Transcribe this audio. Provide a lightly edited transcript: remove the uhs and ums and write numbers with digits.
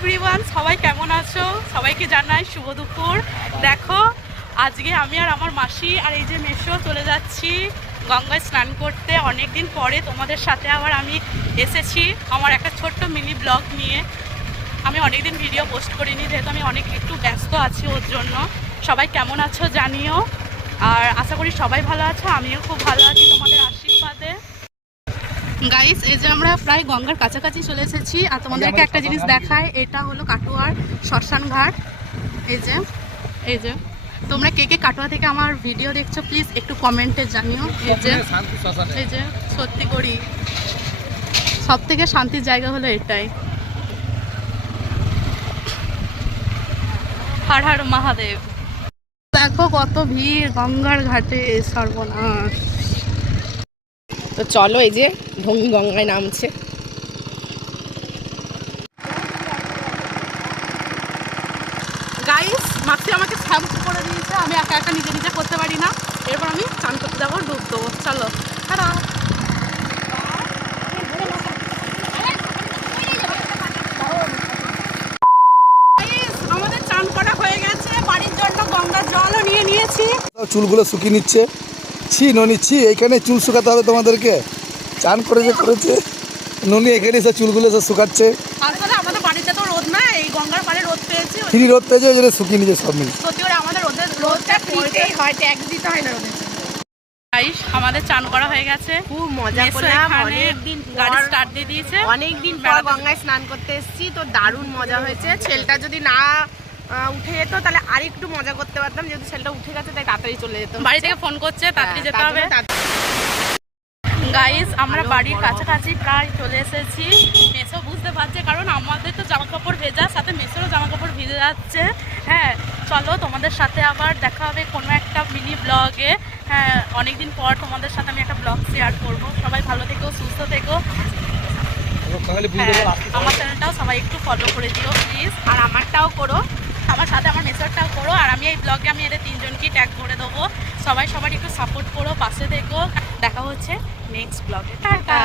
Everyone, সবাই কেমন আছো? সবাইকে জানাই শুভ দুপুর। দেখো আজকে আমি আর আমার মাসি আর এই যে মেসো চলে যাচ্ছি গঙ্গায় স্নান করতে। অনেক দিন পরে তোমাদের সাথে আবার আমি এসেছি আমার একটা ছোট্ট মিনি ব্লগ নিয়ে। আমি অনেক দিন ভিডিও পোস্ট করিনি, যেহেতু আমি একটু ব্যস্ত আছি ওর জন্য। সবাই কেমন আছো জানিও, আর আশা করি সবাই ভালো আছো, আমিও খুব ভালো আছি তোমাদের আশীর্বাদে। গাইস, এই যে আমরা প্রায় গঙ্গার কাছাকাছি চলে এসেছি, আর তোমাদেরকে একটা জিনিস দেখায়। এটা হলো কাটোয়ার শ্মশান ঘাট। এই যে তোমরা কে কে কাটোয়া থেকে আমার ভিডিও দেখছো প্লিজ একটু কমেন্টে জানিও। এই যে সত্যি করি সব থেকে শান্তির জায়গা হলো এটাই। হর হর মহাদেব। দেখো কত ভিড় গঙ্গার ঘাটে, সর্বনাশ। তো চলো, এই যে ঢঙ্গি গঙ্গায় নামছে। গাইস, মাসি আমাকে শ্যাম্পু করে দিয়েছে, আমি একা একা নিজে নিজে করতে পারি না। এরপর আমি চান করতে যাবো, ডুব দেবো। চলো তারা। আমাদের চান করা হয়ে গেছে, বাড়ির জন্য গঙ্গার জলও নিয়ে নিয়েছি। চুলগুলো শুকিয়ে নিচ্ছে। ছি ননি, ছি, এইখানে চুল শুকাতে হবে তোমাদেরকে। চান করে যে করেছে ননি, এখানে এসে চুলগুলো এসে শুকাচ্ছে। আসলে আমাদের বাড়িতে তো রোদ না, এই গঙ্গার পাড়ে রোদ পেয়েছি। ফ্রি রোদ পেয়েছে, ওই জন্য শুকিয়ে নিচ্ছে সব মিলে। সত্যি করে আমাদের রোদটা ফ্রিতেই হয়, ট্যাক্স দিতে হয় না রোদের জন্য। গাইস, আমাদের চান করা হয়ে গেছে, খুব মজা করলাম। অনেকদিন গাড়ি স্টার্ট দিয়ে দিয়েছে। অনেকদিন পর গঙ্গায় স্নান করতে এসেছি, তো দারুণ মজা হয়েছে। ছেলেটা যদি না উঠে যেত তাহলে আর একটু মজা করতে পারতাম, যেহেতু ছেলেটা উঠে গেছে তাই তাড়াতাড়ি চলে যেত। বাড়ি থেকে ফোন করছে, তাড়াতাড়ি যেতে হবে। গাইস, আমরা বাড়ির কাছাকাছি প্রায় চলে এসেছি। মেসো বুঝতে পারছে, কারণ আমাদের তো জামা কাপড় ভেজা, সাথে মেসোরও জামা কাপড় ভিজে যাচ্ছে। হ্যাঁ, চলো তোমাদের সাথে আবার দেখা হবে কোনো একটা মিনি ব্লগে। হ্যাঁ, অনেকদিন পর তোমাদের সাথে আমি একটা ব্লগ শেয়ার করবো। সবাই ভালো থেকো, সুস্থ থেকো। হ্যাঁ, আমার চ্যানেলটাও সবাই একটু ফলো করে দিও প্লিজ, আর আমারটাও করো, আমার সাথে আমার মেসেজটাও করো। আর আমি এই ব্লগে আমি এদের তিনজনকেই ট্যাগ করে দেবো। সবাই সবার একটু সাপোর্ট করো, পাশে থেকো। দেখা হচ্ছে নেক্সট ব্লগে। টাটা।